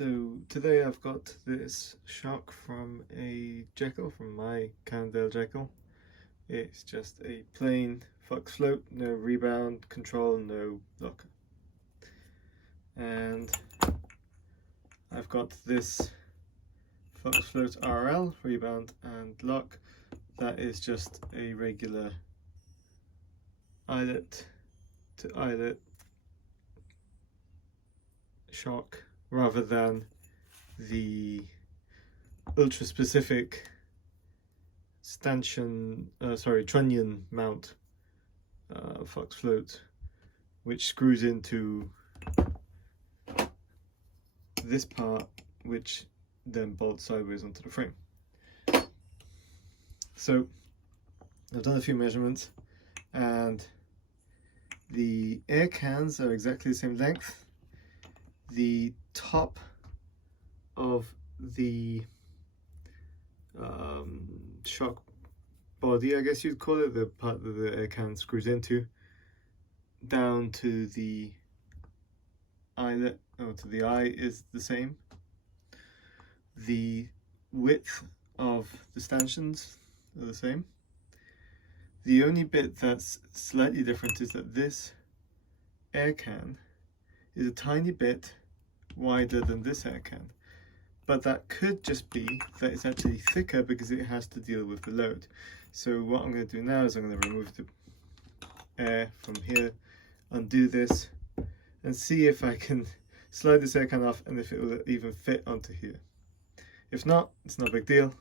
So today I've got this shock from a Jekyll, from my Cannondale Jekyll. It's just a plain Fox float, no rebound control, no lock. And I've got this Fox float RL, rebound and lock. That is just a regular eyelet to eyelet shock, rather than the ultra specific trunnion mount Fox float, which screws into this part, which then bolts sideways onto the frame. So I've done a few measurements, and the air cans are exactly the same length. The top of the shock body, I guess you'd call it, the part that the air can screws into, down to the eyelet, or to the eye, is the same. The width of the stanchions are the same. The only bit that's slightly different is that this air can is a tiny bit wider than this air can, but that could just be that it's actually thicker because it has to deal with the load. So what I'm going to do now is I'm going to remove the air from here, undo this, and see if I can slide this air can off and if it will even fit onto here. If not, it's no big deal.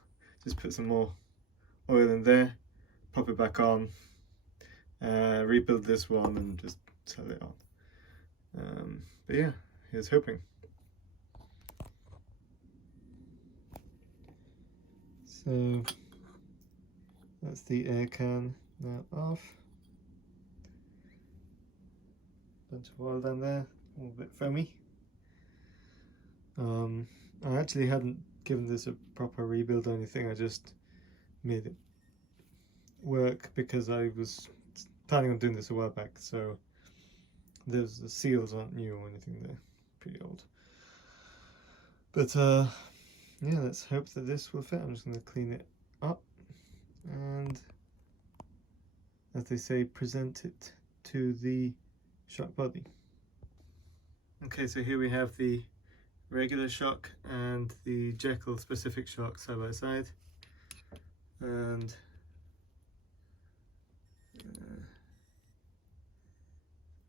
Just put some more oil in there, pop it back on, rebuild this one and just sell it on. But yeah, here's hoping. So that's the air can now off. Bunch of oil down there, a little bit foamy. I actually hadn't given this a proper rebuild or anything, I just made it work because I was planning on doing this a while back, so the seals aren't new or anything, they're pretty old. But yeah, let's hope that this will fit. I'm just going to clean it up and, as they say, present it to the shock body. Okay, so here we have the regular shock and the Jekyll specific shock side by side, and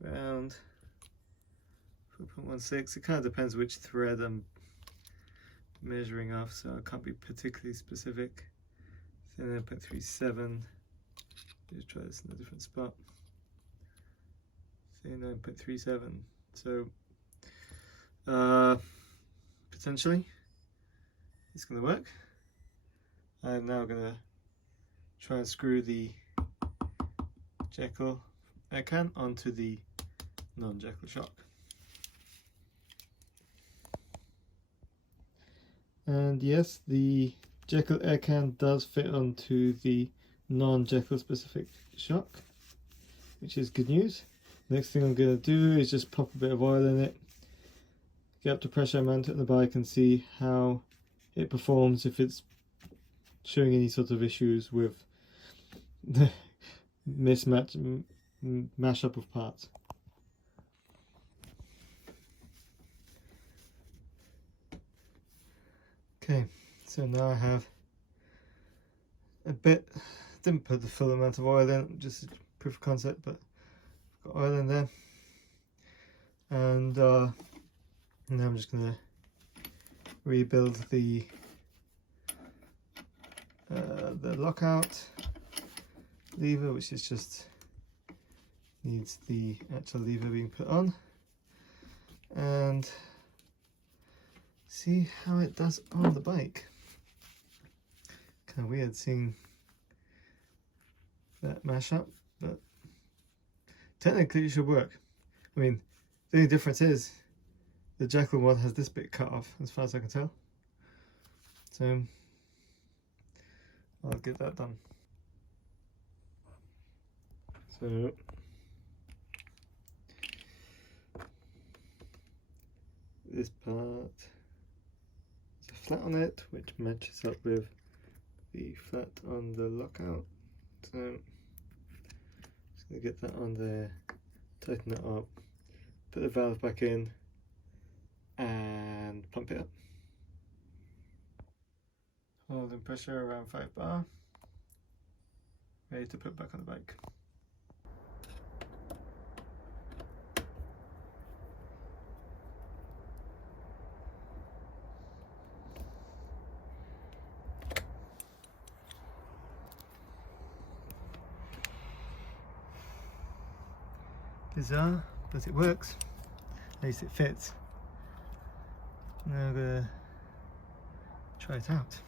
around 4.16. It kind of depends which thread I'm measuring off, so I can't be particularly specific. 39.37. Just try this in a different spot. 39.37. So potentially it's going to work. I'm now going to try and screw the Jekyll air can onto the non-Jekyll shock. And yes, the Jekyll air can does fit onto the non-Jekyll specific shock, which is good news. Next thing I'm going to do is just pop a bit of oil in it, get up to pressure, mount it on the bike and see how it performs, if it's showing any sort of issues with the mashup of parts. Okay, so now I have a bit, didn't put the full amount of oil in, just proof of concept, but got oil in there. And now I'm just going to rebuild the lockout lever, which is just needs the actual lever being put on, and see how it does on the bike. Kind of weird seeing that mashup, but technically it should work. I mean, the only difference is the Jekyll one has this bit cut off, as far as I can tell. So I'll get that done. So this part flat on it, which matches up with the flat on the lockout. So just gonna get that on there, tighten it up, put the valve back in and pump it up. Holding pressure around 5 bar, ready to put back on the bike. Bizarre, but it works. At least it fits. Now I'm gonna try it out.